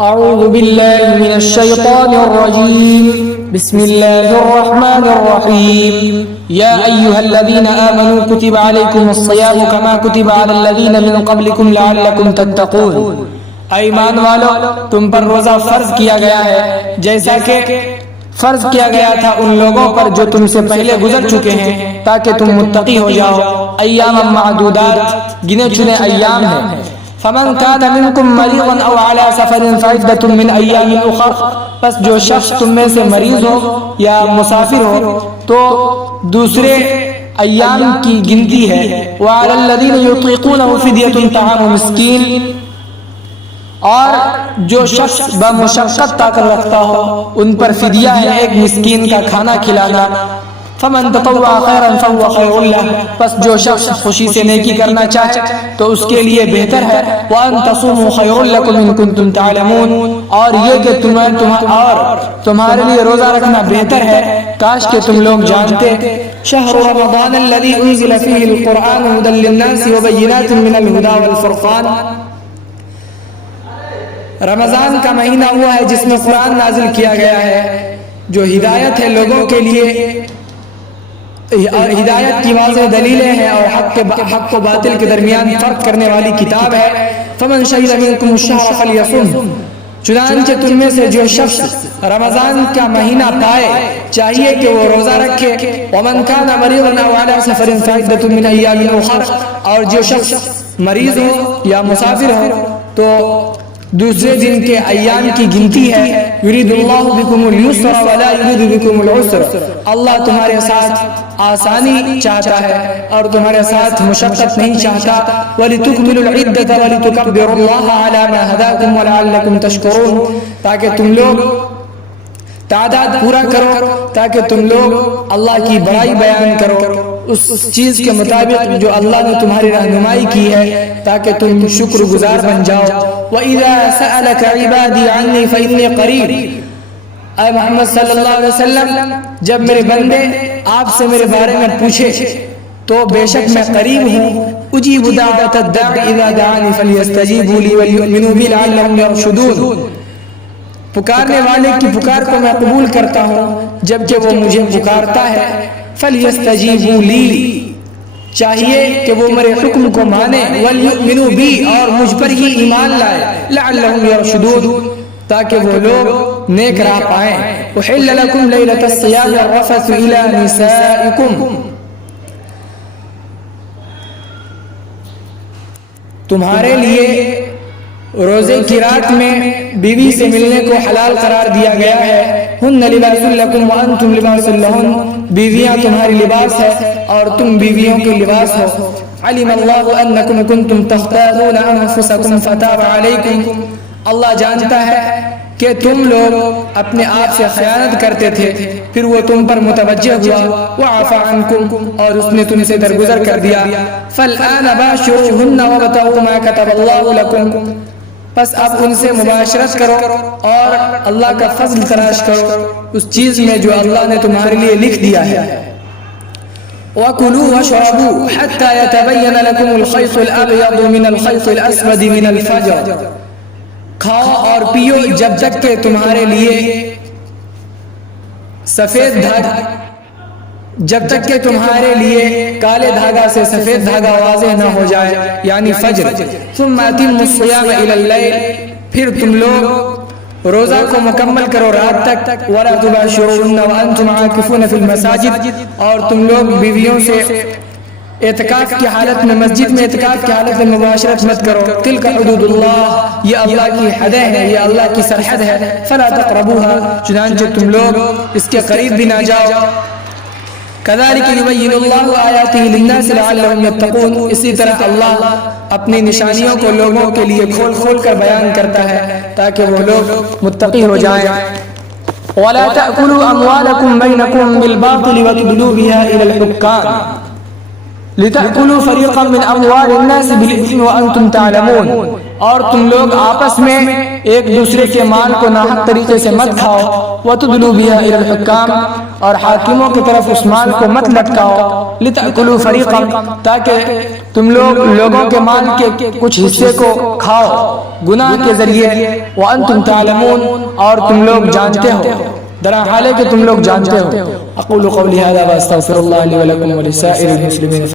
أعوذ بالله من الشيطان الرجيم بسم الله الرحمن الرحيم يا أيها الذين آمنوا كتب عليكم الصيام كما كتب على الذين من قبلكم لعلكم تتقون ایمان والو تم پر روزہ فرض کیا گیا ہے جیسا کہ فرض کیا گیا تھا ان لوگوں پر جو تم سے پہلے گزر چکے ہیں تاکہ تم متقی ہو جاؤ۔ ایام معدودات گنے چنے ایام ہیں۔ فمن كان منكم مريضا او على سفر فعدة من ايام اخر، پس جو شخص تم میں سے مریض ہو یا مسافر ہو تو دوسرے ایام کی گنتی ہے۔ وعلى الذين يطيقونه فدية طعام مسكين، اور جو شخص بمشقت طاقت رکھتا ہو ان پر فدیہ ہے ایک مسکین کا کھانا کھلانا۔ فمن تطوع خیرا فهو خیر له، پس جو شخص خوشی سے نیکی کرنا چاہے تو اس کے لیے بہتر ہے۔ وان تصوموا خیر لکم ان کنتم تعلمون، اور یہ کہ تمہارے لیے روزہ رکھنا بہتر ہے کاش کہ تم لوگ جانتے۔ شہر رمضان الذی انزل فیہ القرآن ھدی للناس وبینات من الھدی والفرقان، رمضان کا مہینہ ہوا ہے جس میں قرآن نازل کیا گیا ہے جو ہدایت ہے لوگوں کے لیے، اور ہدایت کی واضح دلیلیں ہیں اور حق و باطل کے درمیان فرق کرنے والی کتاب ہے۔ فمن شہد منکم الشہر فلیصم، چنانچہ تم میں سے جو شخص رمضان کا مہینہ پائے چاہیے کہ وہ روزہ رکھے۔ ومن کان مریضا او علی سفر فعدۃ من ایام اخر، اور جو شخص مریض ہو یا مسافر ہو تو دوسرے دن کے ایام کی گنتی ہے۔ یرید اللہ بکم اليسر ولا یرید بکم العسر، اللہ تمہارے ساتھ آسانی چاہتا ہے اور تمہارے ساتھ مشقت نہیں چاہتا۔ وَلِتُكْمِلُوا الْعِدَّةَ وَلِتُكَبِّرُوا اللَّهَ عَلَى مَا هَدَاكُمْ وَلَعَلَّكُمْ تَشْكُرُونَ، تاکہ تم لوگ تعداد پورا کرو، تاکہ تم لوگ اللہ کی بڑائی بیان کرو اس چیز کے مطابق جو اللہ نے تمہاری رہنمائی کی ہے، تاکہ تم شکر گزار بن جاؤ۔ وَإِذَا سَأَلَكَ عِبَادِي عَنِّي فَإِنِّي قَرِيبٌ، اے محمد صلی اللہ علیہ وسلم جب میرے بندے آپ سے میرے بارے میں پوچھے تو بے شک میں قریب ہوں۔ اجیب دعوت الداع اذا دعانی فلیستجیبوا لی ولیؤمنوا بی لعلہم یرشدون، پکارنے والے کی پکار کو میں قبول کرتا ہوں جبکہ وہ مجھے پکارتا ہے۔ فلیستجیبوا لی، چاہیے کہ وہ میرے حکم کو مانے، ولیؤمنوا بی، اور مجھ پر ہی ایمان لائے، لعلہم یرشدون، تاکہ وہ لوگ نیک راہ پائیں۔ احل لکم لیلۃ الصیام الرفث الی نسائکم، تمہارے لیے روزے کی رات میں بیوی سے ملنے کو حلال قرار دیا گیا ہے۔ ہن لباس لکم وانتم لباس لہن، بیویاں تمہاری لباس ہے اور تم بیویوں کے لباس ہو۔ علم اللہ انکم کنتم تختارون انفسکم فتاب علیکم، اللہ جانتا ہے کہ تم لوگ اپنے آپ سے خیانت کرتے تھے پھر وہ تم پر متوجہ ہوا۔ وعفا عنکم، اور اس نے تم سے درگزر کر دیا۔ فالآن باشروہن وابتغوا ما کتب اللہ لکم، پس اب ان سے مباشرت کرو اور اللہ کا فضل تلاش کرو اس چیز میں جو اللہ نے تمہارے لیے لکھ دیا ہے۔ وَكُلُوا وَاشْرَبُوا حَتَّى يَتَبَيَّنَ لَكُمُ الْخَيْطُ الْأَبْيَضُ مِنَ الْخَيْطِ الْأَسْوَدِ مِنَ الْفَجْرِ، کھاؤ اور پیو جب تک کہ تمہارے لیے سفید دھاگا، جب تک کہ تمہارے لیے کالے دھاگا سے سفید دھاگا واضح نہ ہو جائے، یعنی فجر۔ ثم اتموا الصیام الی اللیل، پھر تم لوگ روزہ کو مکمل کرو رات تک۔ ولا تباشرون وانتم عاکفون فی المساجد، اور تم لوگ بیویوں سے اعتکاف کی حالت میں مسجد میں اعتکاف کی حالت میں مباشرت مت کرو۔ تلک حدود اللہ، یہ اللہ کی حدیں ہیں، یہ اللہ کی سرحد ہے۔ فلا تقربوها، چنانچہ تم لوگ اس کے قریب بھی نہ جاؤ۔ کذالک یبین اللہ آیاتہ للناس لعلہم یتقون، اسی طرح اللہ اپنی نشانیوں کو لوگوں کے لیے کھول کھول کر بیان کرتا ہے تاکہ وہ لوگ متقی ہو جائیں۔ ولا تأکلوا اموالکم بینکم بالباطل وتدلوا بها الی الحکام لتأکلوا فریقا من اموال الناس بالاثم وانتم تعلمون، اور تم لوگ آپس میں ایک دوسرے کے مال کو ناحق طریقے سے مت کھاؤ وتدلوا بها الى الحكام، اور حاکموں کی طرف اس مال کو مت لٹکاؤ، لتأکلوا فریقا، تاکہ تم لوگوں کے مال کے کچھ حصے کو کھاؤ گناہ کے ذریعے، وانتم تعلمون، اور تم لوگ جانتے ہو، درا حال ہے کہ تم لوگ جانتے ہو۔ اقول قولی ھذا واستغفر اللہ لی ولکم ولسائر المسلمین۔